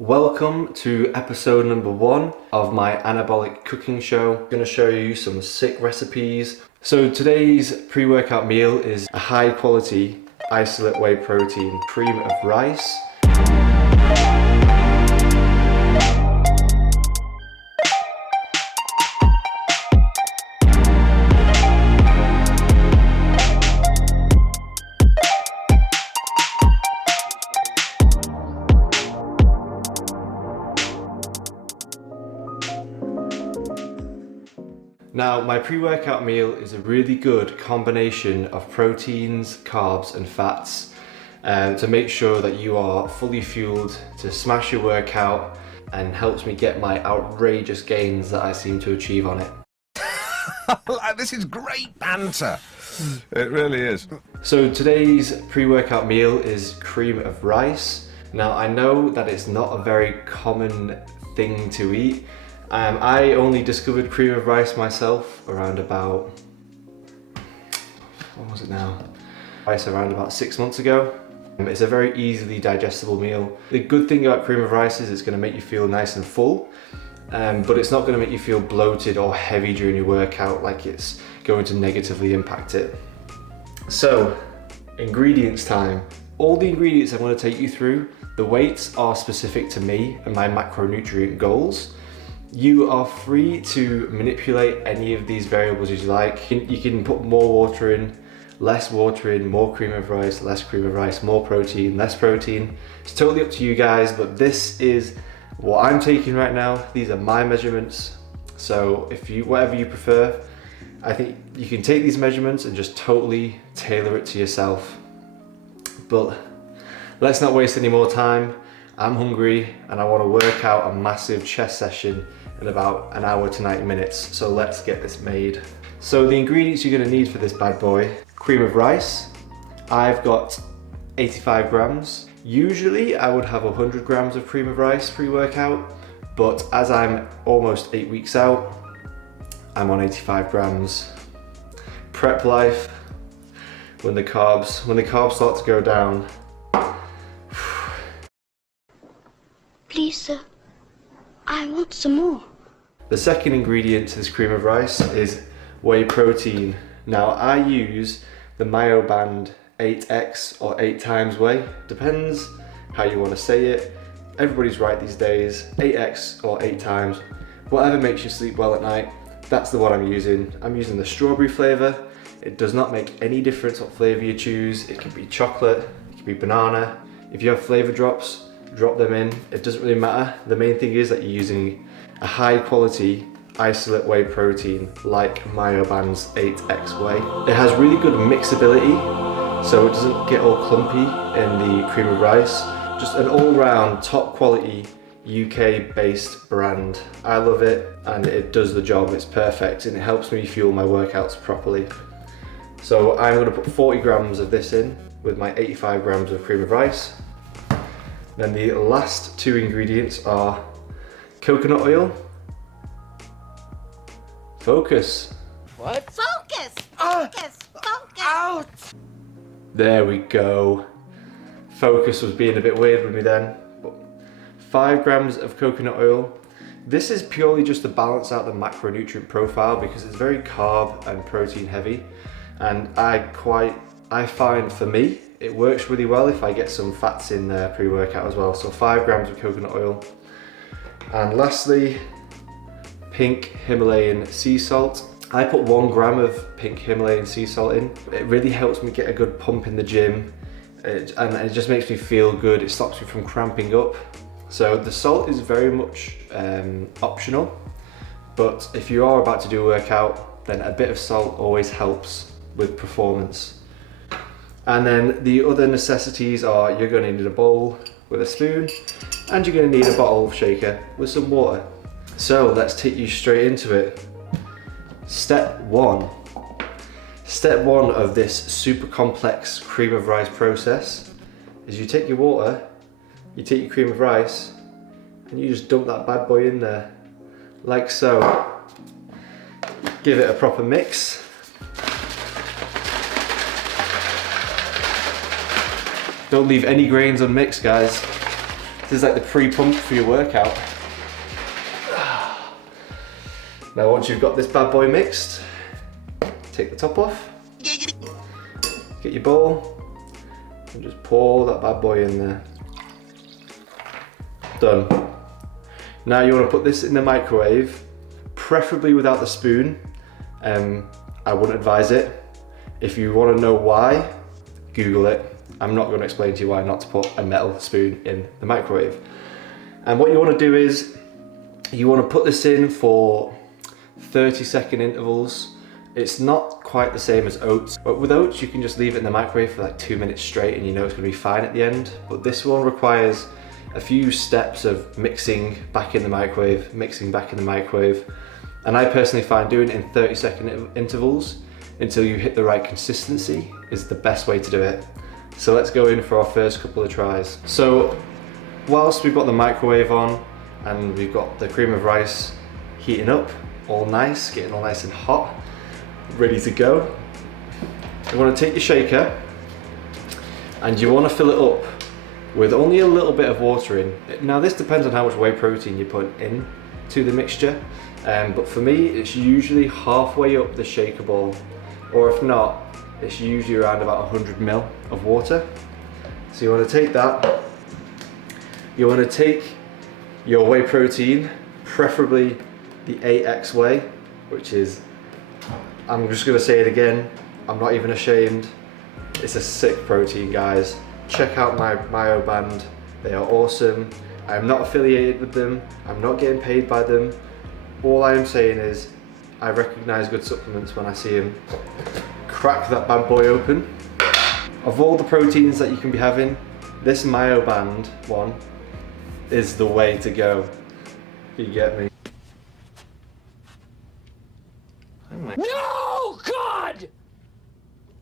Welcome to episode number 1 of my anabolic cooking show. I'm going to show you some sick recipes. So today's pre-workout meal is a high quality isolate whey protein cream of rice. Now, my pre-workout meal is a really good combination of proteins, carbs and fats to make sure that you are fully fueled to smash your workout, and helps me get my outrageous gains that I seem to achieve on it. This is great banter. It really is. So today's pre-workout meal is cream of rice. Now, I know that it's not a very common thing to eat. I only discovered cream of rice myself around about, what was it now? Rice around about 6 months ago. It's a very easily digestible meal. The good thing about cream of rice is it's going to make you feel nice and full, but it's not going to make you feel bloated or heavy during your workout like it's going to negatively impact it. So, ingredients time. All the ingredients I'm going to take you through, the weights are specific to me and my macronutrient goals. You are free to manipulate any of these variables as you like. You can put more water in, less water in, more cream of rice, less cream of rice, more protein, less protein. It's totally up to you guys, but this is what I'm taking right now. These are my measurements. So whatever you prefer, I think you can take these measurements and just totally tailor it to yourself. But let's not waste any more time. I'm hungry and I want to work out a massive chest session in about an hour to 90 minutes. So let's get this made. So the ingredients you're going to need for this bad boy: cream of rice. I've got 85 grams. Usually I would have 100 grams of cream of rice pre-workout, but as I'm almost 8 weeks out, I'm on 85 grams. Prep life, when the carbs start to go down. Please, sir, I want some more. The second ingredient to this cream of rice is whey protein. Now, I use the MYOBAND 8x or 8 times whey. Depends how you want to say it. Everybody's right these days. 8x or 8 times. Whatever makes you sleep well at night, that's the one I'm using. I'm using the strawberry flavor. It does not make any difference what flavor you choose. It can be chocolate, it can be banana. If you have flavor drops, drop them in. It doesn't really matter. The main thing is that you're using a high quality isolate whey protein like MYOBAND's 8x whey. It has really good mixability, so it doesn't get all clumpy in the cream of rice. Just an all-round top quality UK based brand. I love it and it does the job. It's perfect and it helps me fuel my workouts properly. So I'm going to put 40 grams of this in with my 85 grams of cream of rice. Then the last 2 ingredients are coconut oil. Focus. What? Focus! Focus! Focus! Out! There we go. Focus was being a bit weird with me then. But 5 grams of coconut oil. This is purely just to balance out the macronutrient profile because it's very carb and protein heavy. And I find for me, it works really well if I get some fats in there pre-workout as well. So 5 grams of coconut oil. And lastly, pink Himalayan sea salt. I put 1 gram of pink Himalayan sea salt in. It really helps me get a good pump in the gym, and it just makes me feel good. It stops me from cramping up. So the salt is very much optional, but if you are about to do a workout, then a bit of salt always helps with performance. And then the other necessities are you're going to need a bowl with a spoon, and you're going to need a bottle shaker with some water. So let's take you straight into it. Step 1. Step 1 of this super complex cream of rice process is you take your water, you take your cream of rice, and you just dump that bad boy in there, like so. Give it a proper mix. Don't leave any grains unmixed, guys. This is like the pre-pump for your workout. Now once you've got this bad boy mixed, take the top off, get your bowl, and just pour that bad boy in there. Done. Now you want to put this in the microwave, preferably without the spoon. I wouldn't advise it. If you want to know why, Google it. I'm not going to explain to you why not to put a metal spoon in the microwave. And what you want to do is, you want to put this in for 30-second intervals. It's not quite the same as oats, but with oats you can just leave it in the microwave for like 2 minutes straight and you know it's going to be fine at the end. But this one requires a few steps of mixing back in the microwave, mixing back in the microwave. And I personally find doing it in 30-second intervals until you hit the right consistency is the best way to do it. So let's go in for our first couple of tries. So whilst we've got the microwave on and we've got the cream of rice heating up, all nice, getting all nice and hot, ready to go, you want to take your shaker and you want to fill it up with only a little bit of water in. Now this depends on how much whey protein you put in to the mixture, but for me it's usually halfway up the shaker bowl, or if not, it's usually around about 100 ml of water. So you want to take that, you want to take your whey protein, preferably the 8x whey, which is, I'm just going to say it again, I'm not even ashamed, it's a sick protein, guys. Check out my MYOBAND, they are awesome. I'm not affiliated with them, I'm not getting paid by them. All I am saying is, I recognise good supplements when I see them. Crack that bad boy open. Of all the proteins that you can be having, this MYOBAND one is the way to go. You get me? No, God!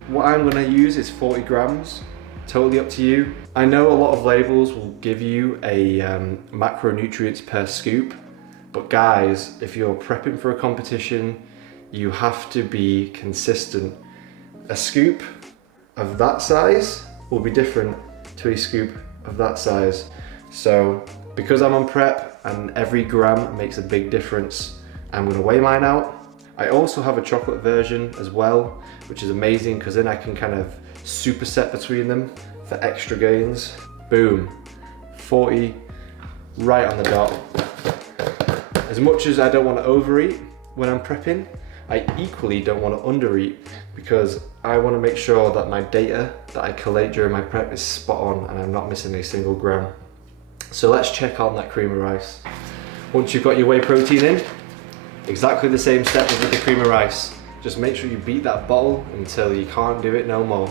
What I'm gonna use is 40 grams. Totally up to you. I know a lot of labels will give you a macronutrients per scoop, but guys, if you're prepping for a competition, you have to be consistent. A scoop of that size will be different to a scoop of that size. So because I'm on prep and every gram makes a big difference, I'm gonna weigh mine out. I also have a chocolate version as well, which is amazing because then I can kind of superset between them for extra gains. Boom, 40 right on the dot. As much as I don't want to overeat when I'm prepping, I equally don't want to undereat because I want to make sure that my data that I collate during my prep is spot on and I'm not missing a single gram. So let's check on that cream of rice. Once you've got your whey protein in, exactly the same step as with the cream of rice. Just make sure you beat that bottle until you can't do it no more.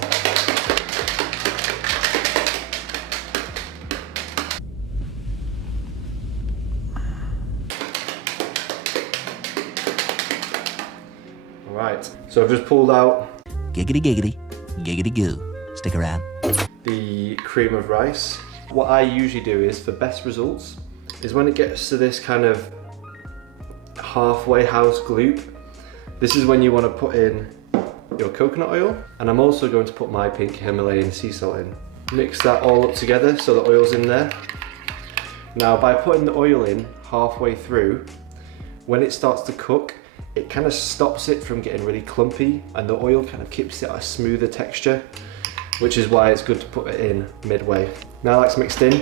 Alright, so I've just pulled out Giggity giggity, giggity goo. Stick around. the cream of rice. What I usually do is, for best results, is when it gets to this kind of halfway house gloop, this is when you want to put in your coconut oil, and I'm also going to put my pink Himalayan sea salt in. Mix that all up together so the oil's in there. Now by putting the oil in halfway through, when it starts to cook, it kind of stops it from getting really clumpy and the oil kind of keeps it a smoother texture, which is why it's good to put it in midway. Now that's mixed in,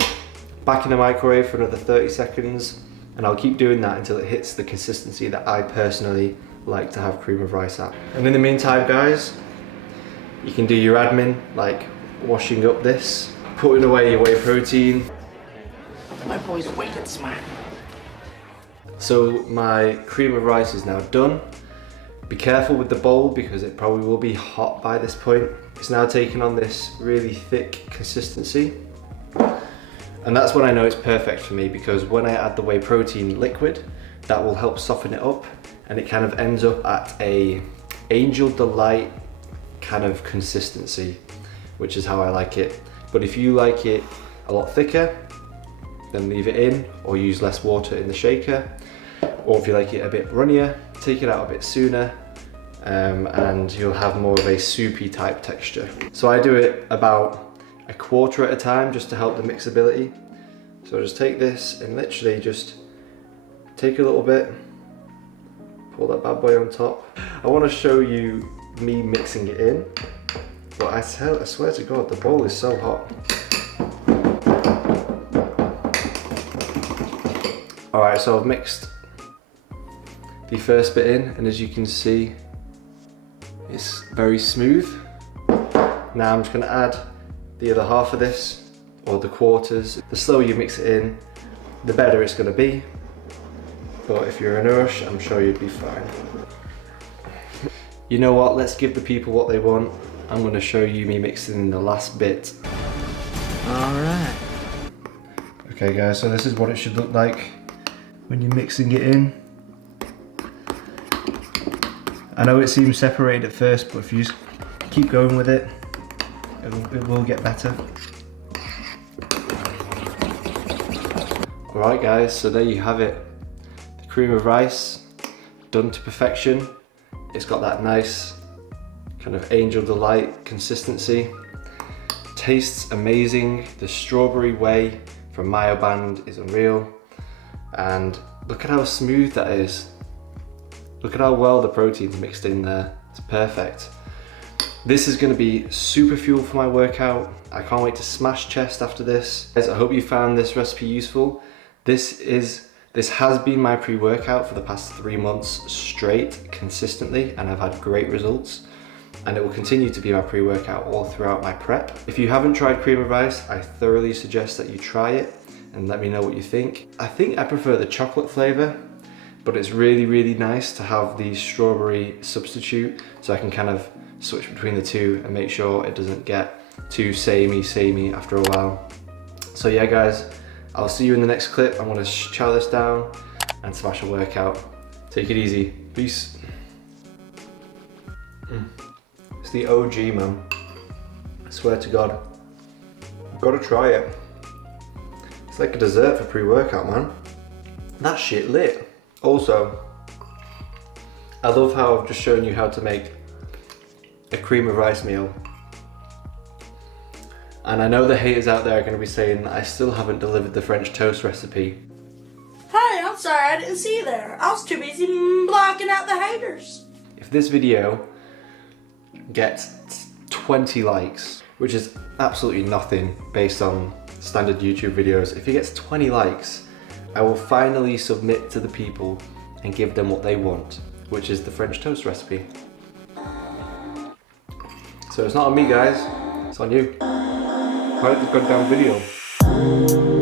back in the microwave for another 30 seconds, and I'll keep doing that until it hits the consistency that I personally like to have cream of rice at. And in the meantime, guys, you can do your admin, like washing up this, putting away your whey protein. My boy's wicked smart. So my cream of rice is now done. Be careful with the bowl because it probably will be hot by this point. It's now taking on this really thick consistency. And that's when I know it's perfect for me, because when I add the whey protein liquid, that will help soften it up and it kind of ends up at a Angel Delight kind of consistency, which is how I like it. But if you like it a lot thicker, then leave it in or use less water in the shaker. Or if you like it a bit runnier, take it out a bit sooner, and you'll have more of a soupy type texture. So I do it about a quarter at a time just to help the mixability. So So just take this and literally just take a little bit, pour that bad boy on top. I want to show you me mixing it in, but I swear to God, the bowl is so hot. Alright, so I've mixed the first bit in, and as you can see, it's very smooth. Now I'm just going to add the other half of this, or the quarters. The slower you mix it in, the better it's going to be. But if you're in a rush, I'm sure you'd be fine. You know what, let's give the people what they want. I'm going to show you me mixing in the last bit. Alright. Okay guys, so this is what it should look like when you're mixing it in. I know it seems separated at first, but if you just keep going with it, it will get better. Alright guys, so there you have it. The cream of rice, done to perfection. It's got that nice kind of angel delight consistency. Tastes amazing. The strawberry whey from MYOBAND is unreal. And look at how smooth that is. Look at how well the protein's mixed in there. It's perfect. This is going to be super fuel for my workout. I can't wait to smash chest after this. Guys, I hope you found this recipe useful. This has been my pre-workout for the past 3 months straight, consistently, and I've had great results. And it will continue to be my pre-workout all throughout my prep. If you haven't tried cream of rice, I thoroughly suggest that you try it and let me know what you think. I think I prefer the chocolate flavor, but it's really, really nice to have the strawberry substitute so I can kind of switch between the two and make sure it doesn't get too samey after a while. So yeah guys, I'll see you in the next clip. I'm gonna chow this down and smash a workout. Take it easy. Peace. It's the OG, man. I swear to God. You've gotta try it. It's like a dessert for pre-workout, man. That shit lit. Also, I love how I've just shown you how to make a cream of rice meal. And I know the haters out there are going to be saying that I still haven't delivered the French toast recipe. Hey, I'm sorry I didn't see you there. I was too busy blocking out the haters. If this video gets 20 likes, which is absolutely nothing based on standard YouTube videos, if it gets 20 likes, I will finally submit to the people and give them what they want, which is the French toast recipe. So it's not on me guys, it's on you. Write the goddamn video.